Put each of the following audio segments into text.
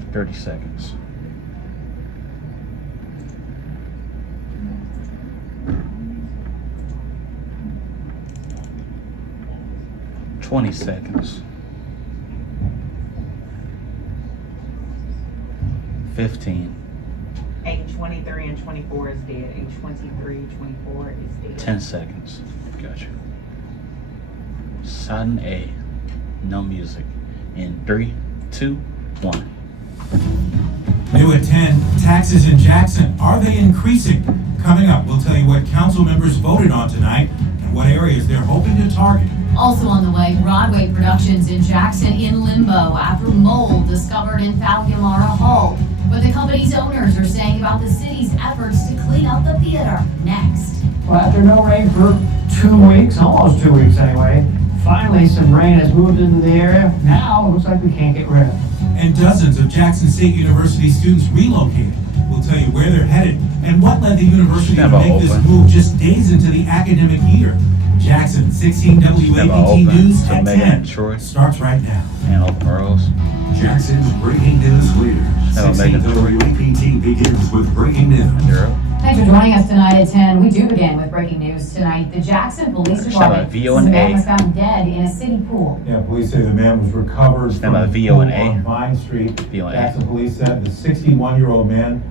for 30 seconds. $20 seconds. 15. 8:23 and 24 is dead. 8:23, 24 is dead. 10 seconds. Gotcha. Sudden A. No music. In 3, 2, 1. New at 10, taxes in Jackson, are they increasing? Coming up, we'll tell you what council members voted on tonight and what areas they're hoping to target. Also on the way, Broadway productions in Jackson in limbo after mold discovered in Falcamara Hall. What the company's owners are saying about the city's efforts to clean up the theater. Next. Well, after no rain for 2 weeks, almost 2 weeks anyway, finally some rain has moved into the area. Now it looks like we can't get rid of it. And dozens of Jackson State University students relocated. We'll tell you where they're headed and what led the university to make this move just days into the academic year. Jackson 16 WAPT News at 10 starts right now. And open rows. Jackson's breaking news leaders. 16 WAPT begins with breaking news. Thanks for joining us tonight at 10. We do begin with breaking news tonight. The Jackson Police Department says a man was found dead in a city pool. Yeah, police say the man was recovered from a pool on Vine Street. Jackson police said the 61-year-old man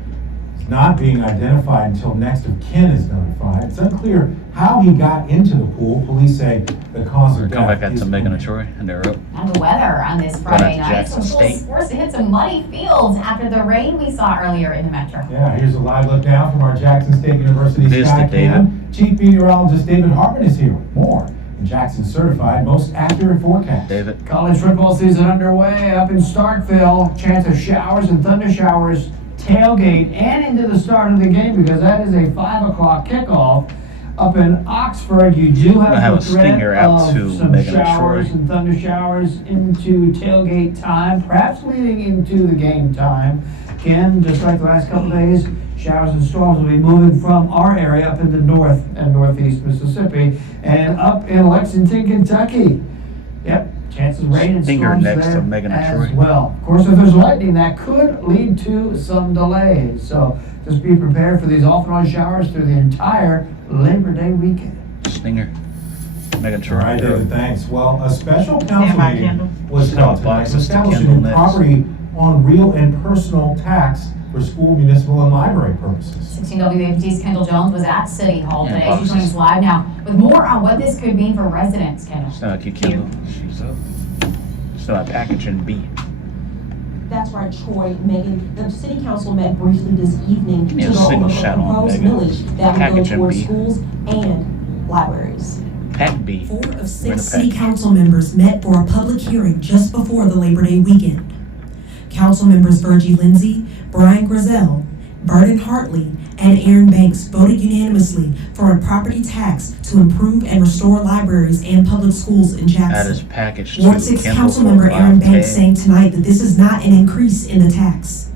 is not being identified until next of kin is notified. It's unclear how he got into the pool. Police say the cause of death. Come back to Megan and Troy, and they're up. And the weather on this Friday night. Some schools forced to hit some muddy fields after the rain we saw earlier in the metro. Yeah, here's a live look now from our Jackson State University sky cam. Chief Meteorologist David Hartman is here with more in Jackson's certified most accurate forecast. David. College football season underway up in Starkville. Chance of showers and thunder showers, tailgate, and into the start of the game because that is a 5 o'clock kickoff. Up in Oxford, you do have a stinger out to some Megan showers and thunder showers into tailgate time, perhaps leading into the game time. Again, just like the last couple days, showers and storms will be moving from our area up into north and northeast Mississippi and up in Lexington, Kentucky. Yep, chances of rain and storms next there to Megan and as Troy. well. Of course, if there's lightning, that could lead to some delays. So just be prepared for these off-and-on showers through the entire Labor Day weekend. Stinger. Megan Troy. All right, David, thanks. Well, a special council meeting was held tonight establishing Kyndall a property on real and personal tax for school, municipal, and library purposes. 16 WAPT's Kyndall Jones was at City Hall today. She's joining us live now with more on what this could mean for residents. Kyndall. It's not like you, Kyndall. She's up. It's not packaging B. That's right, Troy. Megan, the city council met briefly this evening to go over the proposed millage that would go towards schools and libraries. Pack B. 4 of 6 city council members met for a public hearing just before the Labor Day weekend. Council members Virgie Lindsay, Brian Grizel, Vernon Hartley, and Aaron Banks voted unanimously for a property tax to improve and restore libraries and public schools in Jackson. That is packaged Ward 6 council member Aaron Banks saying tonight that this is not an increase in the tax.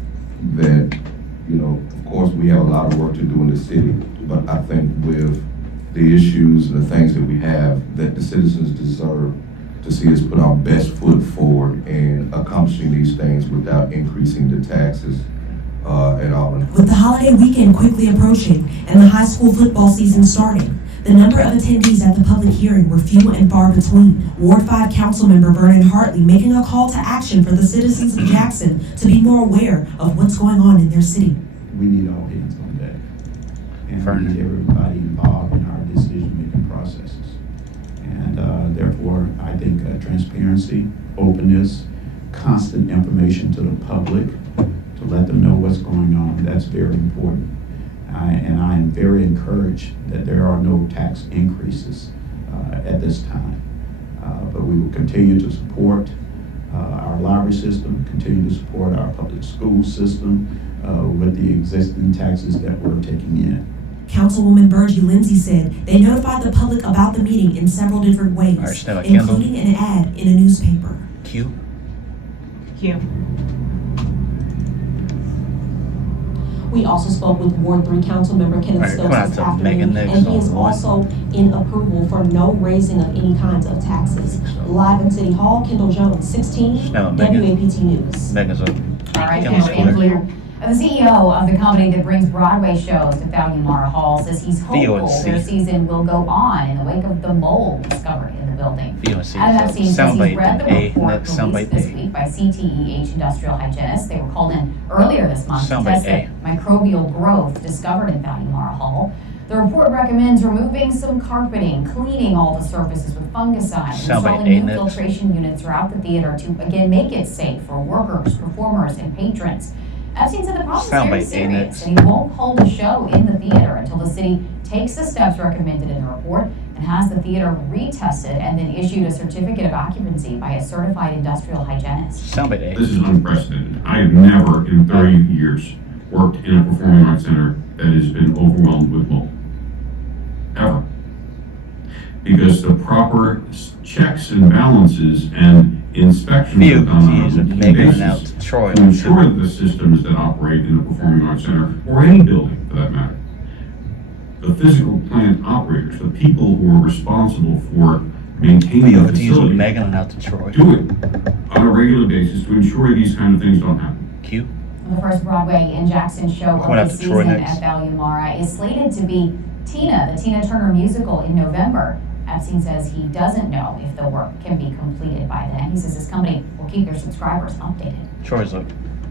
That, you know, of course we have a lot of work to do in the city, but I think with the issues and the things that we have, that the citizens deserve to see us put our best foot forward in accomplishing these things without increasing the taxes at all. With the holiday weekend quickly approaching and the high school football season starting, the number of attendees at the public hearing were few and far between. Ward 5 council member Vernon Hartley making a call to action for the citizens of Jackson to be more aware of what's going on in their city. We need all hands on deck, and we need everybody involved in our decision-making processes. And therefore, I think transparency, openness, constant information to the public to let them know what's going on, that's very important. And I am very encouraged that there are no tax increases at this time. But we will continue to support our library system, continue to support our public school system with the existing taxes that we're taking in. Councilwoman Virgie Lindsay said they notified the public about the meeting in several different ways, including an ad in a newspaper. Q. We also spoke with Ward 3 council member Kenneth Stokes this afternoon, and he is also in approval for no raising of any kinds of taxes. Live in City Hall, Kyndall Jones, 16 WAPT News. Megan's up. right, thank you. The CEO of the company that brings Broadway shows to Thalhiamara Hall says he's hopeful their season will go on in the wake of the mold discovered in the building. Adam Epstein says he's read the report released this week by CTEH industrial hygienists. They were called in earlier this month to test the microbial growth discovered in Thalhiamara Hall. The report recommends removing some carpeting, cleaning all the surfaces with fungicide, installing new filtration units throughout the theater to, again, make it safe for workers, performers, and patrons. Epstein said the problem is very serious, and he won't hold a show in the theater until the city takes the steps recommended in the report and has the theater retested and then issued a certificate of occupancy by a certified industrial hygienist. This is unprecedented. I have never in 30 years worked in a performing arts center that has been overwhelmed with mold. Ever. Because the proper checks and balances and inspections are done on a routine basis to ensure that the systems that operate in a performing arts center, or any building for that matter, the physical plant operators, the people who are responsible for maintaining the facility, do it on a regular basis to ensure these kind of things don't happen. The first Broadway in Jackson show of the season at Thalhiamara is slated to be Tina, the Tina Turner musical, in November. Epstein says he doesn't know if the work can be completed by then. He says his company will keep their subscribers updated.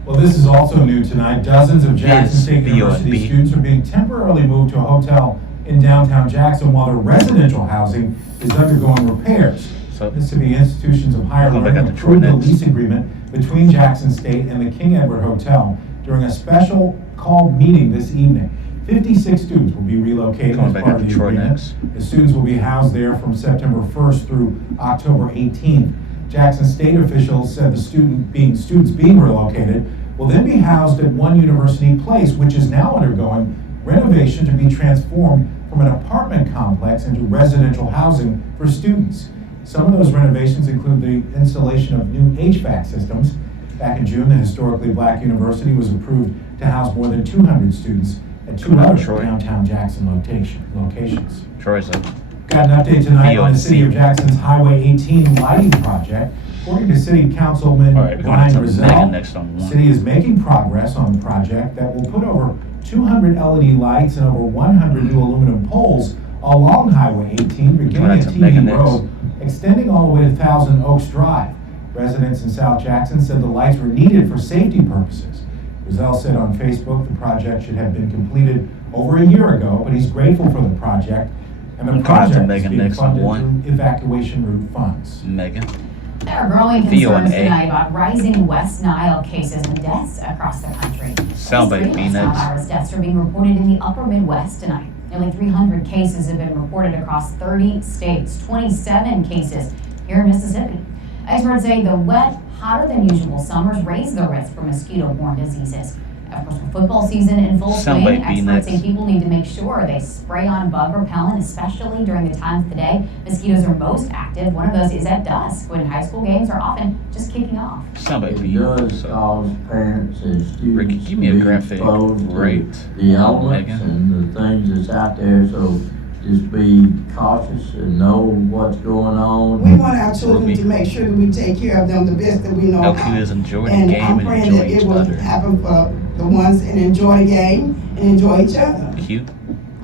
Well, this is also new tonight. Dozens of Jackson State University students are being temporarily moved to a hotel in downtown Jackson while their residential housing is undergoing repairs. Mississippi Institutions of Higher Learning approved the lease agreement between Jackson State and the King Edward Hotel during a special called meeting this evening. 56 students will be relocated as part of the agreement. The students will be housed there from September 1st through October 18th. Jackson State officials said the students being relocated will then be housed at One University Place, which is now undergoing renovation to be transformed from an apartment complex into residential housing for students. Some of those renovations include the installation of new HVAC systems. Back in June, the historically black university was approved to house more than 200 students at two other downtown Jackson locations. Got an update tonight on the City of Jackson's Highway 18 lighting project. According to City Councilman Brian Rizal, the city is making progress on the project that will put over 200 LED lights and over 100 new aluminum poles along Highway 18, beginning at TV Road, extending all the way to Thousand Oaks Drive. Residents in South Jackson said the lights were needed for safety purposes. Rizal said on Facebook the project should have been completed over a year ago, but he's grateful for the project, and the project is being funded through evacuation route funds. There are growing concerns tonight about rising West Nile cases and deaths across the country. West Nile virus deaths are being reported in the upper Midwest tonight. Nearly 300 cases have been reported across 30 states, 27 cases here in Mississippi. Experts say the wet, hotter than usual summers raise the risk for mosquito-borne diseases. Of course, with football season in full swing, experts say people need to make sure they spray on bug repellent, especially during the time of the day mosquitoes are most active. One of those is at dusk, when high school games are often just kicking off. It does cause parents and students to be exposed to the elements and the things that's out there, so just be cautious and know what's going on. We want our children to make sure that we take care of them the best that we know how. And I'm praying that it will happen for the ones and enjoy the game and enjoy each other.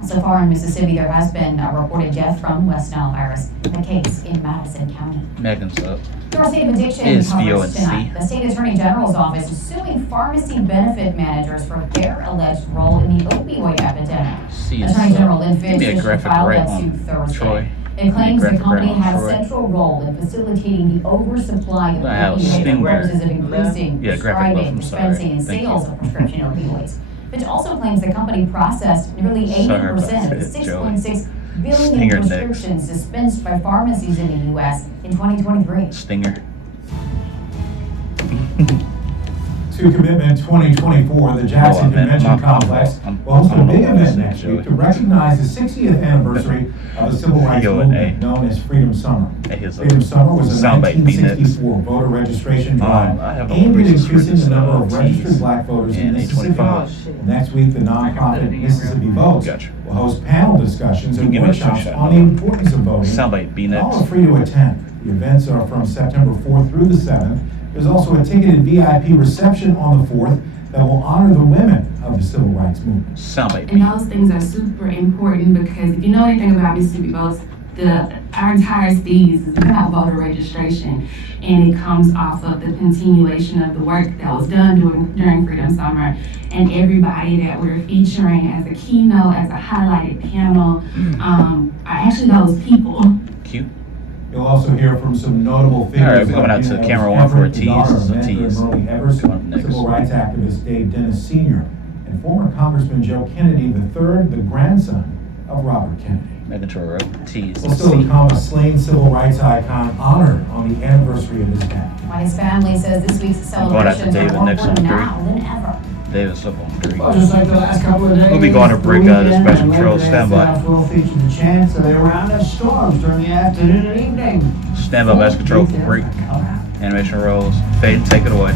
So far in Mississippi, there has been a reported death from West Nile virus, a case in Madison County. Through our State of Addiction coverage tonight, the State Attorney General's office is suing pharmacy benefit managers for their alleged role in the opioid epidemic. Attorney General Lynn Fitch filed that suit Thursday. It claims the company had a central role in facilitating the oversupply of opioids for purposes of increasing prescribing, dispensing, and sales of prescription opioids. Fitch also claims the company processed nearly 80% of the 6.6 billion prescriptions dispensed by pharmacies in the U.S. in 2023. To Commitment 2024, the Jackson Convention Complex will host a big event next week to recognize the 60th anniversary of the civil rights movement known as Freedom Summer. Freedom Summer was a 1964 voter registration drive aimed at increasing the number of registered black voters in Mississippi. Next week, the nonprofit Mississippi Votes will host panel discussions and workshops on the importance of voting. All are free to attend. The events are from September 4th through the 7th There's also a ticketed VIP reception on the 4th that will honor the women of the civil rights movement. And those things are super important because if you know anything about Mississippi votes, our entire fees is about voter registration, and it comes off of the continuation of the work that was done during Freedom Summer, and everybody that we're featuring as a keynote, as a highlighted panel, are actually those people. Cute. You'll also hear from some notable figures. All right, we're coming out to camera one for a tease. This is a tease. Civil rights activist Dave Dennis Sr. and former Congressman Joe Kennedy III, the grandson of Robert Kennedy. Megatron Road tease. We'll still become a slain civil rights icon honored on the anniversary of his death. While his family says this week's celebrations are more important now than ever. David's up on 3. Well, just like the last couple of days, We'll be going to break out of the special control. Stand by. Will feature the chance of a round of storms during the afternoon and evening. Stand by, best control for break. Animation rolls. Fade, take it away.